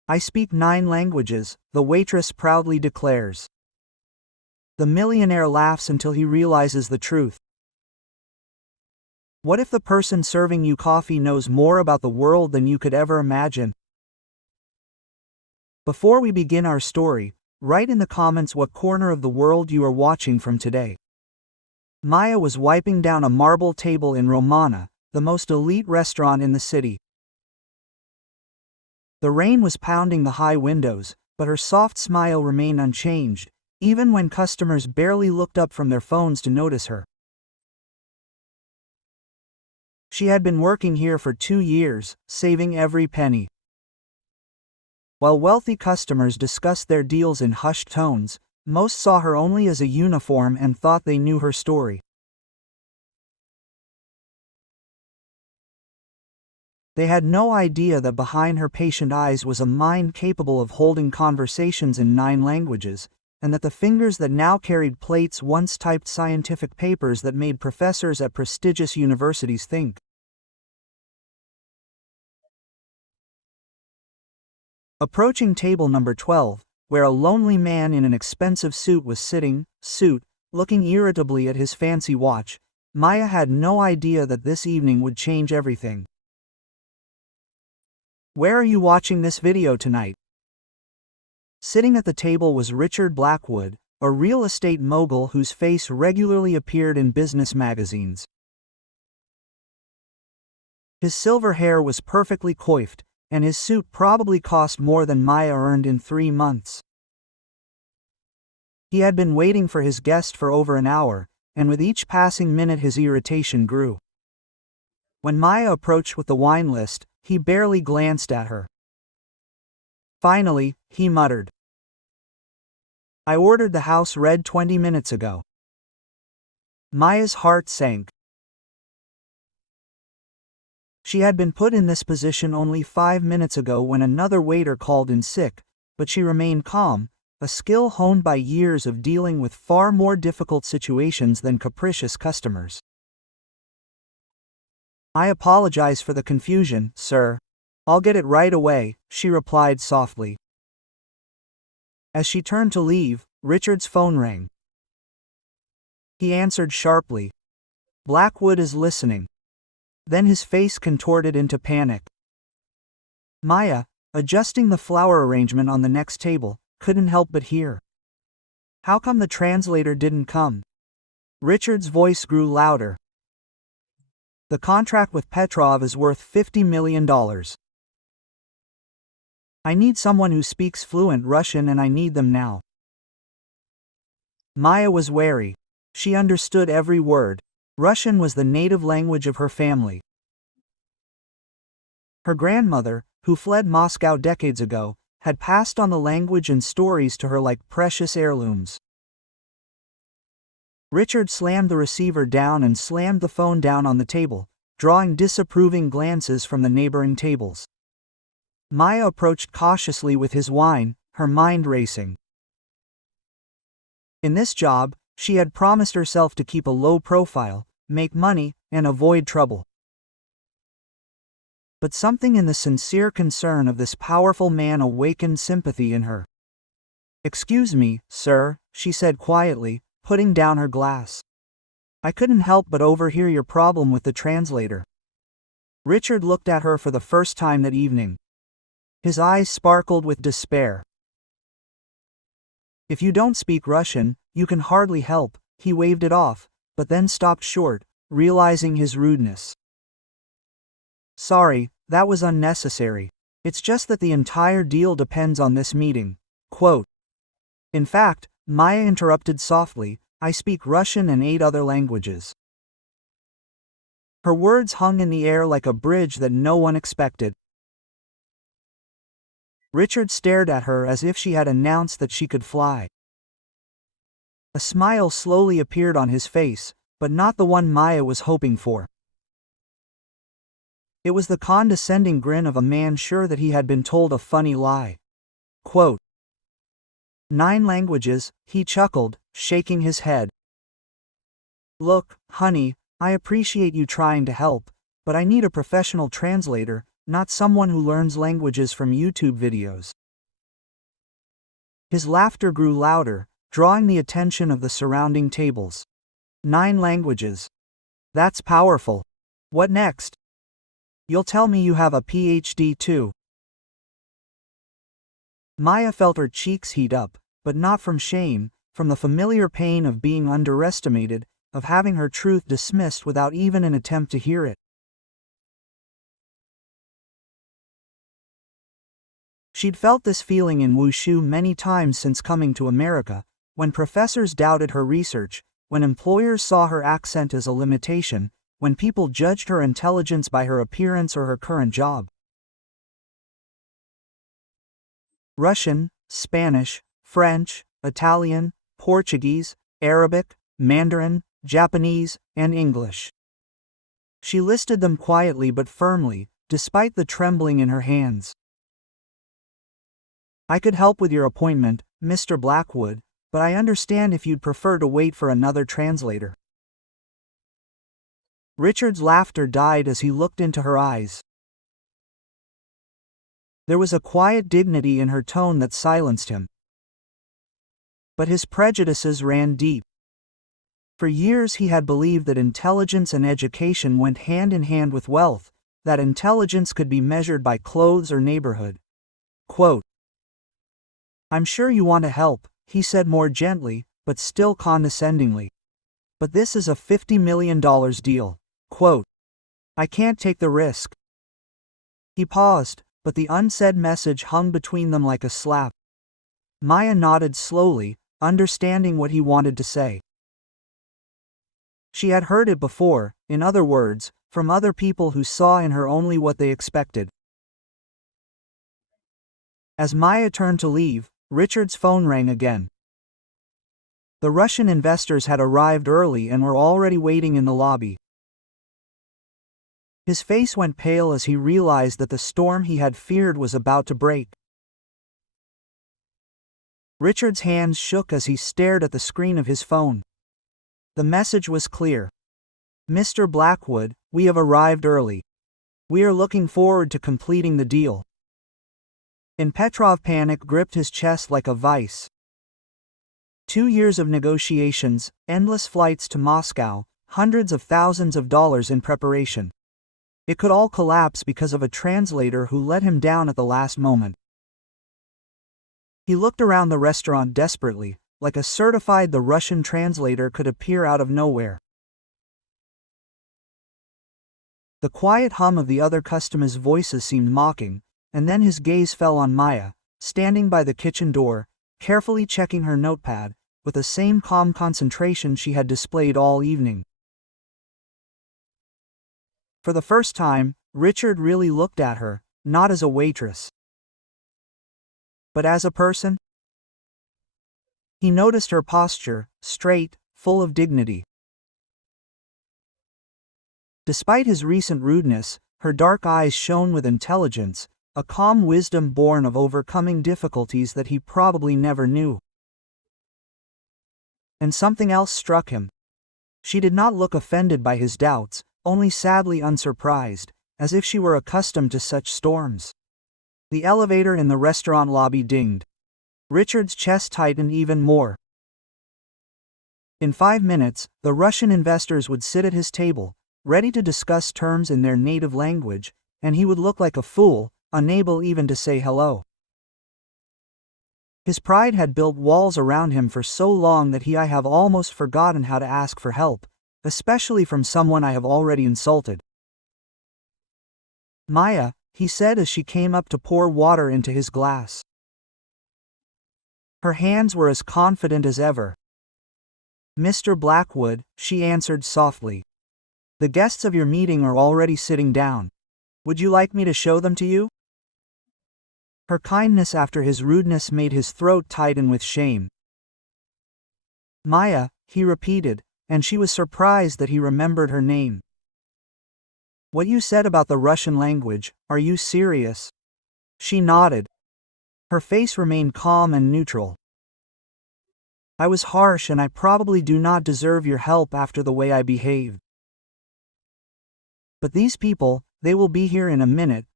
I speak 9 languages, the waitress proudly declares. The millionaire laughs until he realizes the truth. What if the person serving you coffee knows more about the world than you could ever imagine? Before we begin our story, write in the comments what corner of the world you are watching from today. Maya was wiping down a marble table in Romana, the most elite restaurant in the city. The rain was pounding the high windows, but her soft smile remained unchanged, even when customers barely looked up from their phones to notice her. She had been working here for 2 years, saving every penny. While wealthy customers discussed their deals in hushed tones, most saw her only as a uniform and thought they knew her story. They had no idea that behind her patient eyes was a mind capable of holding conversations in 9 languages, and that the fingers that now carried plates once typed scientific papers that made professors at prestigious universities think. Approaching table number 12, where a lonely man in an expensive suit was sitting, looking irritably at his fancy watch, Maya had no idea that this evening would change everything. Where are you watching this video tonight? Sitting at the table was Richard Blackwood, a real estate mogul whose face regularly appeared in business magazines. His silver hair was perfectly coiffed, and his suit probably cost more than Maya earned in 3 months. He had been waiting for his guest for over an hour, and with each passing minute his irritation grew. When Maya approached with the wine list, he barely glanced at her. Finally, he muttered, "I ordered the house red 20 minutes ago." Maya's heart sank. She had been put in this position only 5 minutes ago when another waiter called in sick, but she remained calm, a skill honed by years of dealing with far more difficult situations than capricious customers. "I apologize for the confusion, sir. I'll get it right away," she replied softly. As she turned to leave, Richard's phone rang. He answered sharply. "Blackwood is listening." Then his face contorted into panic. Maya, adjusting the flower arrangement on the next table, couldn't help but hear. "How come the translator didn't come?" Richard's voice grew louder. "The contract with Petrov is worth $50 million. I need someone who speaks fluent Russian and I need them now." Maya was wary. She understood every word. Russian was the native language of her family. Her grandmother, who fled Moscow decades ago, had passed on the language and stories to her like precious heirlooms. Richard slammed the receiver down and slammed the phone down on the table, drawing disapproving glances from the neighboring tables. Maya approached cautiously with his wine, her mind racing. In this job, she had promised herself to keep a low profile, make money, and avoid trouble. But something in the sincere concern of this powerful man awakened sympathy in her. "Excuse me, sir," she said quietly, putting down her glass. "I couldn't help but overhear your problem with the translator." Richard looked at her for the first time that evening. His eyes sparkled with despair. "If you don't speak Russian, you can hardly help," he waved it off, but then stopped short, realizing his rudeness. "Sorry, that was unnecessary. It's just that the entire deal depends on this meeting." Quote. "In fact," Maya interrupted softly, "I speak Russian and 8 other languages." Her words hung in the air like a bridge that no one expected. Richard stared at her as if she had announced that she could fly. A smile slowly appeared on his face, but not the one Maya was hoping for. It was the condescending grin of a man sure that he had been told a funny lie. Quote. 9 languages, he chuckled, shaking his head. "Look, honey, I appreciate you trying to help, but I need a professional translator, not someone who learns languages from YouTube videos. His laughter grew louder, drawing the attention of the surrounding tables. 9 languages. That's powerful. What next? You'll tell me you have a PhD too. Maya felt her cheeks heat up, but not from shame, from the familiar pain of being underestimated, of having her truth dismissed without even an attempt to hear it. She'd felt this feeling in Wushu many times since coming to America, when professors doubted her research, when employers saw her accent as a limitation, when people judged her intelligence by her appearance or her current job. Russian, Spanish, French, Italian, Portuguese, Arabic, Mandarin, Japanese, and English. She listed them quietly but firmly, despite the trembling in her hands. I could help with your appointment, Mr. Blackwood, but I understand if you'd prefer to wait for another translator. Richard's laughter died as he looked into her eyes. There was a quiet dignity in her tone that silenced him. But his prejudices ran deep. For years he had believed that intelligence and education went hand in hand with wealth, that intelligence could be measured by clothes or neighborhood. Quote, I'm sure you want to help, he said more gently, but still condescendingly. But this is a $50 million deal. Quote, I can't take the risk. He paused, but the unsaid message hung between them like a slap. Maya nodded slowly, understanding what he wanted to say. She had heard it before, in other words, from other people who saw in her only what they expected. As Maya turned to leave, Richard's phone rang again. The Russian investors had arrived early and were already waiting in the lobby. His face went pale as he realized that the storm he had feared was about to break. Richard's hands shook as he stared at the screen of his phone. The message was clear. Mr. Blackwood, we have arrived early. We are looking forward to completing the deal. And Petrov panic gripped his chest like a vice. 2 years of negotiations, endless flights to Moscow, hundreds of thousands of dollars in preparation. It could all collapse because of a translator who let him down at the last moment. He looked around the restaurant desperately, like a certified the Russian translator could appear out of nowhere. The quiet hum of the other customers' voices seemed mocking, and then his gaze fell on Maya, standing by the kitchen door, carefully checking her notepad, with the same calm concentration she had displayed all evening. For the first time, Richard really looked at her, not as a waitress, but as a person. He noticed her posture, straight, full of dignity. Despite his recent rudeness, her dark eyes shone with intelligence, a calm wisdom born of overcoming difficulties that he probably never knew. And something else struck him. She did not look offended by his doubts, only sadly unsurprised, as if she were accustomed to such storms. The elevator in the restaurant lobby dinged. Richard's chest tightened even more. In 5 minutes, the Russian investors would sit at his table, ready to discuss terms in their native language, and he would look like a fool, unable even to say hello. His pride had built walls around him for so long that I have almost forgotten how to ask for help, especially from someone I have already insulted. Maya, he said as she came up to pour water into his glass. Her hands were as confident as ever. Mr. Blackwood, she answered softly. The guests of your meeting are already sitting down. Would you like me to show them to you? Her kindness after his rudeness made his throat tighten with shame. Maya, he repeated, and she was surprised that he remembered her name. What you said about the Russian language, are you serious? She nodded. Her face remained calm and neutral. I was harsh and I probably do not deserve your help after the way I behaved. But these people, they will be here in a minute,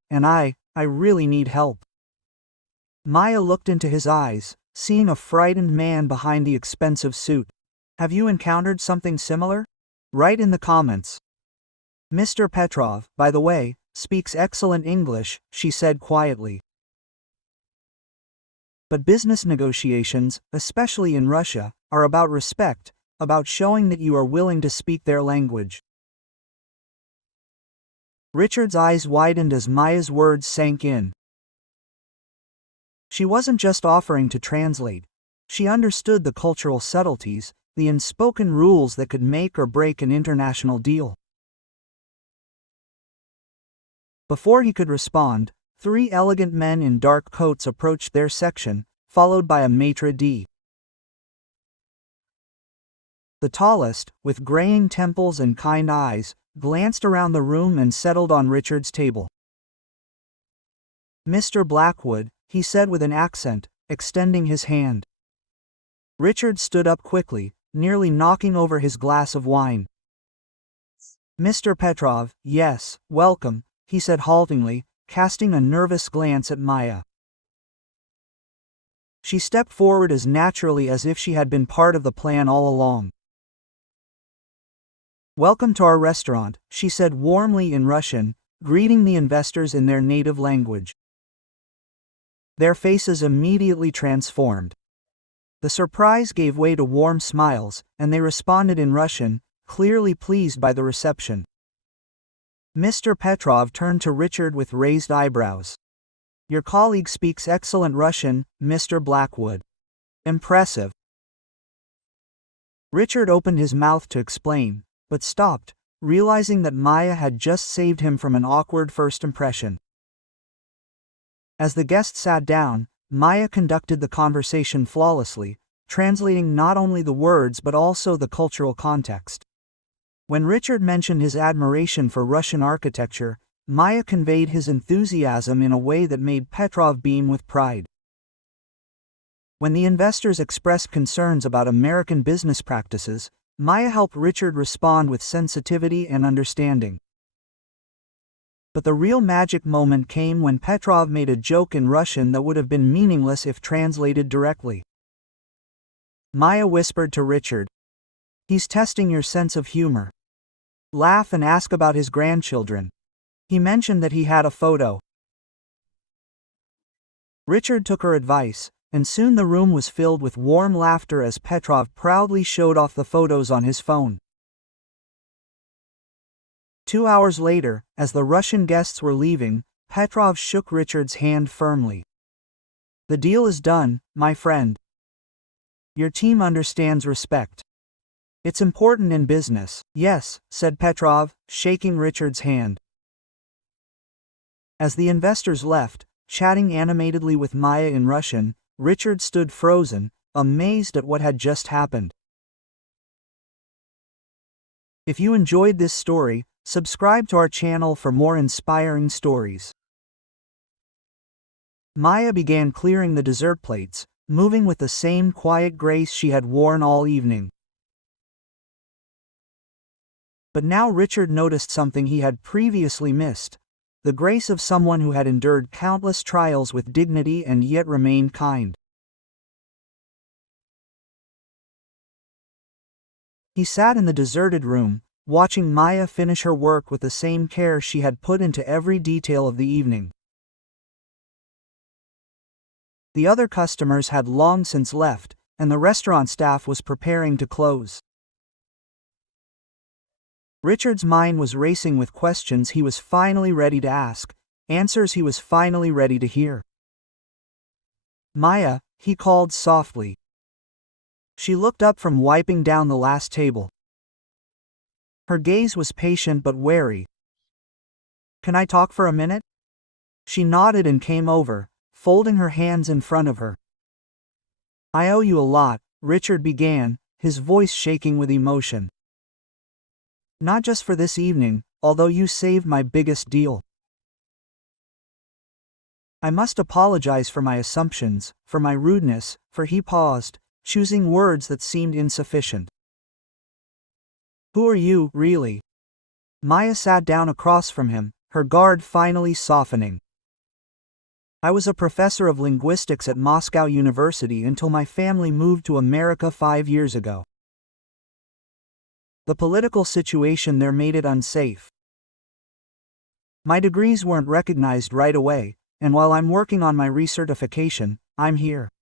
and I really need help." Maya looked into his eyes, seeing a frightened man behind the expensive suit. "Have you encountered something similar? Write in the comments." "Mr. Petrov, by the way, speaks excellent English," she said quietly. But business negotiations, especially in Russia, are about respect, about showing that you are willing to speak their language. Richard's eyes widened as Maya's words sank in. She wasn't just offering to translate. She understood the cultural subtleties, the unspoken rules that could make or break an international deal. Before he could respond, 3 elegant men in dark coats approached their section, followed by a maitre d'. The tallest, with graying temples and kind eyes, glanced around the room and settled on Richard's table. "Mr. Blackwood," he said with an accent, extending his hand. Richard stood up quickly, nearly knocking over his glass of wine. "Mr. Petrov, yes, welcome," he said haltingly, casting a nervous glance at Maya. She stepped forward as naturally as if she had been part of the plan all along. "Welcome to our restaurant," she said warmly in Russian, greeting the investors in their native language. Their faces immediately transformed. The surprise gave way to warm smiles, and they responded in Russian, clearly pleased by the reception. Mr. Petrov turned to Richard with raised eyebrows. "Your colleague speaks excellent Russian, Mr. Blackwood. Impressive." Richard opened his mouth to explain, but stopped, realizing that Maya had just saved him from an awkward first impression. As the guests sat down, Maya conducted the conversation flawlessly, translating not only the words but also the cultural context. When Richard mentioned his admiration for Russian architecture, Maya conveyed his enthusiasm in a way that made Petrov beam with pride. When the investors expressed concerns about American business practices, Maya helped Richard respond with sensitivity and understanding. But the real magic moment came when Petrov made a joke in Russian that would have been meaningless if translated directly. Maya whispered to Richard, "He's testing your sense of humor. Laugh and ask about his grandchildren. He mentioned that he had a photo." Richard took her advice, and soon the room was filled with warm laughter as Petrov proudly showed off the photos on his phone. 2 hours later, as the Russian guests were leaving, Petrov shook Richard's hand firmly. "The deal is done, my friend. Your team understands respect. It's important in business." "Yes," said Petrov, shaking Richard's hand. As the investors left, chatting animatedly with Maya in Russian, Richard stood frozen, amazed at what had just happened. If you enjoyed this story, subscribe to our channel for more inspiring stories. Maya began clearing the dessert plates, moving with the same quiet grace she had worn all evening. But now Richard noticed something he had previously missed: the grace of someone who had endured countless trials with dignity and yet remained kind. He sat in the deserted room, watching Maya finish her work with the same care she had put into every detail of the evening. The other customers had long since left, and the restaurant staff was preparing to close. Richard's mind was racing with questions he was finally ready to ask, answers he was finally ready to hear. "Maya," he called softly. She looked up from wiping down the last table. Her gaze was patient but wary. "Can I talk for a minute?" She nodded and came over, folding her hands in front of her. "I owe you a lot," Richard began, his voice shaking with emotion. "Not just for this evening, although you saved my biggest deal. I must apologize for my assumptions, for my rudeness," for he paused, choosing words that seemed insufficient. "Who are you, really?" Maya sat down across from him, her guard finally softening. I was a professor of linguistics at Moscow University until my family moved to America 5 years ago. The political situation there made it unsafe. My degrees weren't recognized right away, and while I'm working on my recertification, I'm here.